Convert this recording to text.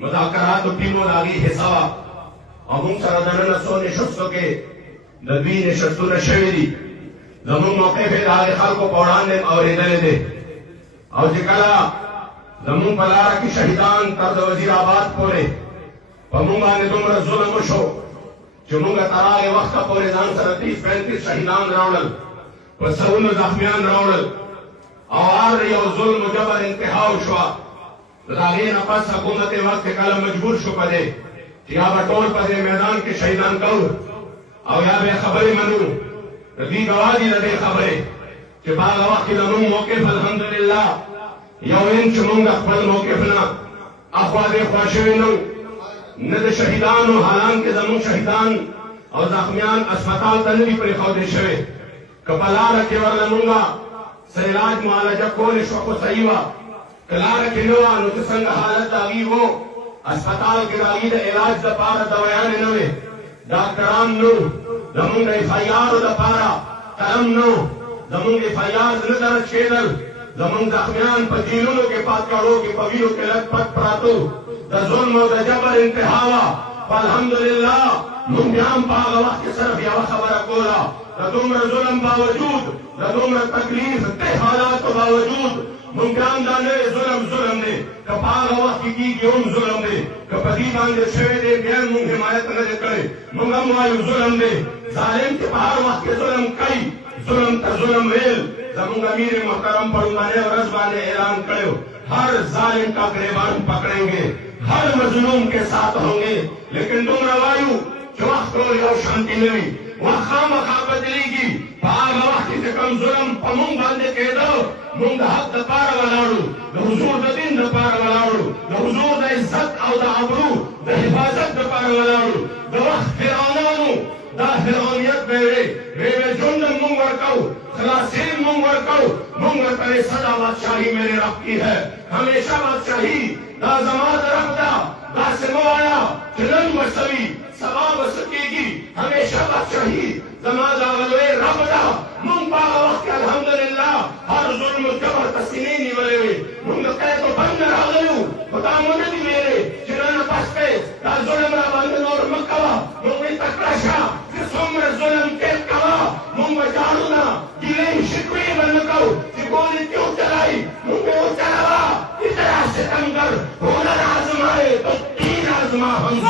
मुज़ाकरात टीमों लागी हिस्सा अमुक सरदन सो निशस्तों के नबी निशस्तों नशेरी जमुन मौके पे लागे खाल को पौड़ान दे और इधर दे और जिकला जमुन पलारा की शहीदान तर्द वजीराबाद पोरे पमुंगा ने तुमरा जुल्म शो चुमुंगा तराए वक्त पोरे जान सर 30-35 शहीदान रावल वसउल जख्मियान रावल और रही और जुल्म जबर इंतहा हुआ लागे नपास हुकूमत वक्त कल मजबूर शो पदे या बटोल पदे मैदान के शहीदान कौर और या बेखबरी मनू रबी गवादी लदे खबरे कि बाग वक्त नमू मौके अल्हम्दुलिल्लाह यौन चुमुंगा खपल मौके फना अखवादे ख्वाशेनु नद शहीदान और हालान के जमू शहीदान और जख्मियान अस्पताल तनवी पर खौदे शवे कपला रखे वर लमूंगा सरिलाज मुआलजा कोल शोको सहीवा कला रखे नवा नुतसंग हालत आगी वो अस्पताल के आगी द इलाज द पारा दवायान नवे डॉक्टरान नो जमूंगा एफआईआर द पारा कलम नो जमूंगा एफआईआर नदर छेदल जमूंग जख्मियान पजीलों के पास करो के पवीरों के लटपट प्रातो द जुल्म द जबर इंतहावा अल्हम्दुलिल्लाह मुंजाम पाग वक्त सिर्फ या खबर कोला दुम्र जुल्म बावजूद दुम्र तकलीफ ते हालात बावजूद मुंजाम दाने जुल्म ने कपाग वक्त की गियोम जुल्म ने कपदी दाने शवे दे बयान मुंग हिमायत न करे मुंगम वायु जुल्म ने जालिम के पहाड़ वक्त के जुल्म कई जुल्म तर जुल्म वेल जमुंग अमीर मोहतरम पढ़ुंगाने और रजबा ने ऐलान करो हर जालिम का गिरबान पकड़ेंगे हर मजलूम के साथ होंगे लेकिन तुम रवायु जो वक्त शांति मिली वह खाम खा बदलेगी पाग वक्त से कम जुल्म पमुंग बांधे के दो मुंग हक दपार वालाड़ू हुजूर द दिन दपार वालाड़ू हुजूर द इज्जत और द आबरू द हिफाजत दपार वालाड़ू द वक्त फिरौनानु द फिरौनियत बेरे बेबे जुंद मुंग वर्काऊ खलासीन मुंग वर्काऊ मुंग करे सदा बादशाही मेरे रब की है हमेशा बादशाही दा जमात रखदा दा सिमवाया चिलन बसवी सवाब सकेगी हमेशा बादशाही जमात आवले रबदा मुंग पागा वक्त अल्हम्दुलिल्लाह हर जुल्म जबर तस्नीनी वले मुंग कहे तो बंद रागलू खुदा मदद मेरे चिलन पस्ते दा जुल्म रा बंद और मक्का मुंग तकराशा जिसम जुल्म के कवा मुंग जाड़ूना दिले शिकवे बनकाऊ कि गोली क्यों चलाई मुंग वो चलावा इतना सितमगर होना आजमाए तो तीन आजमा हम